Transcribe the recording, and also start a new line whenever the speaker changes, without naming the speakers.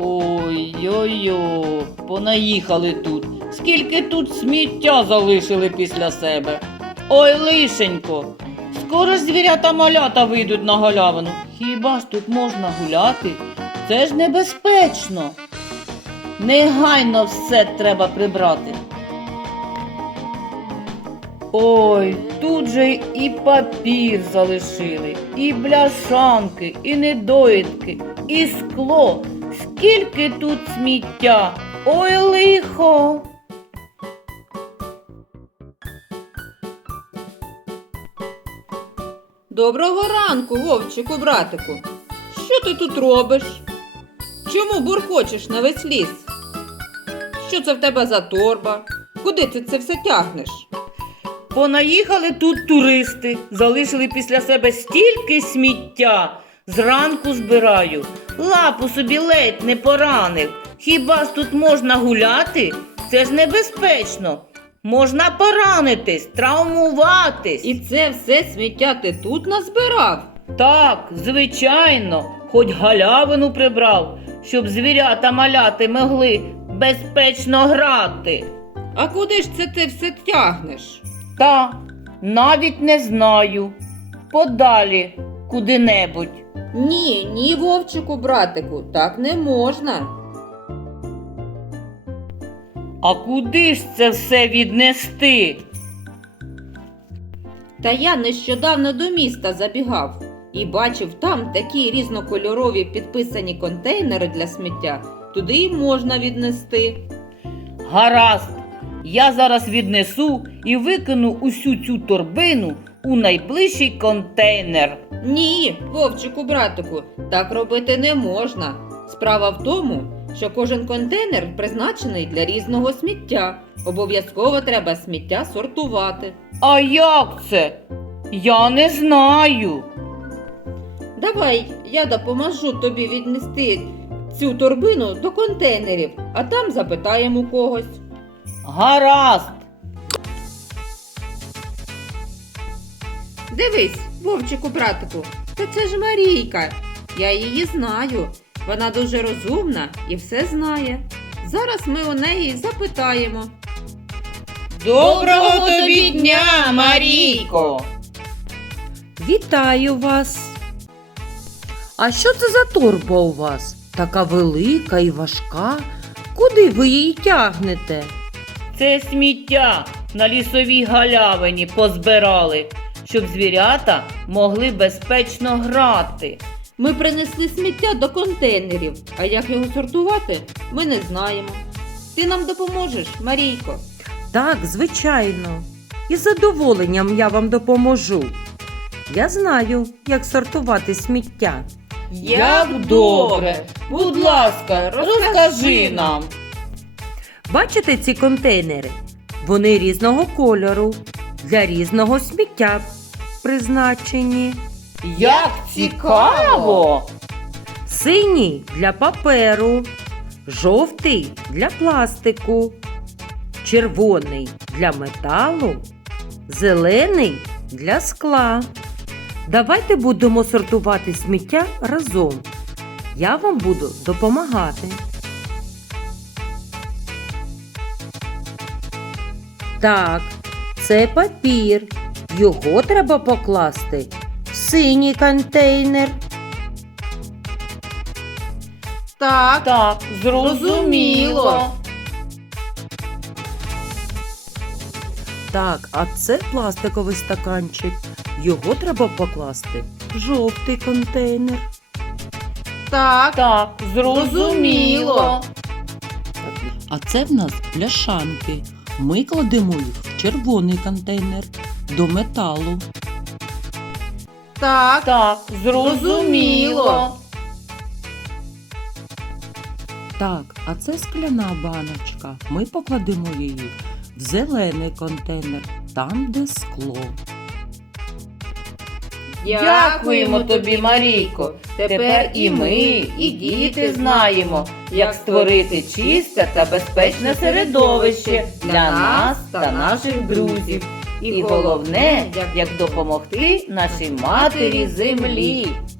Ой-ой-ой, понаїхали тут. Скільки тут сміття залишили після себе. Ой, лишенько, скоро ж звірята-малята вийдуть на галявину. Хіба ж тут можна гуляти? Це ж небезпечно. Негайно все треба прибрати. Ой, тут же і папір залишили, і бляшанки, і недоїдки, і скло. Скільки тут сміття! Ой, лихо!
Доброго ранку, вовчику, братику. Що ти тут робиш? Чому буркочеш на весь ліс? Що це в тебе за торба? Куди ти це все тягнеш?
Понаїхали тут туристи, залишили після себе стільки сміття. Зранку збираю, лапу собі ледь не поранив. Хіба ж тут можна гуляти? Це ж небезпечно. Можна поранитись, травмуватись.
І це все сміття ти тут назбирав?
Так, звичайно, хоч галявину прибрав, щоб звірята-маляти могли безпечно грати.
А куди ж це ти все тягнеш?
Та навіть не знаю. Подалі куди-небудь.
Ні, вовчику, братику, так не можна.
А куди ж це все віднести?
Та я нещодавно до міста забігав і бачив там такі різнокольорові підписані контейнери для сміття. Туди й можна віднести.
Гаразд, я зараз віднесу і викину усю цю торбину у найближчий контейнер.
Ні, вовчику, братику, так робити не можна. Справа в тому, що кожен контейнер призначений для різного сміття. Обов'язково треба сміття сортувати.
А як це? Я не знаю.
Давай, я допоможу тобі віднести цю торбину до контейнерів, а там запитаємо у когось.
Гаразд.
Дивись, вовчику, братику, це ж Марійка. Я її знаю. Вона дуже розумна і все знає. Зараз ми у неї запитаємо.
Доброго тобі дня, Марійко!
Вітаю вас! А що це за торба у вас? Така велика і важка. Куди ви її тягнете?
Це сміття на лісовій галявині позбирали, щоб звірята могли безпечно грати.
Ми принесли сміття до контейнерів, а як його сортувати, ми не знаємо. Ти нам допоможеш, Марійко?
Так, звичайно. Із задоволенням я вам допоможу. Я знаю, як сортувати сміття.
Як добре! Будь ласка, розкажи нам.
Бачите ці контейнери? Вони різного кольору, для різного сміття призначені.
Як цікаво!
Синій для паперу, жовтий для пластику, червоний для металу, зелений для скла. Давайте будемо сортувати сміття разом. Я вам буду допомагати. Так, це папір. Його треба покласти в синій контейнер.
Так, зрозуміло.
Так, а це пластиковий стаканчик. Його треба покласти в жовтий контейнер.
Так, зрозуміло.
А це в нас бляшанки. Ми кладемо їх в червоний контейнер до металу.
Так, зрозуміло.
Так, а це скляна баночка. Ми покладемо її в зелений контейнер, там, де скло.
Дякуємо тобі, Марійко. Тепер і ми, і діти знаємо, як створити чисте та безпечне середовище для нас та наших друзів. І головне, як допомогти нашій матері землі.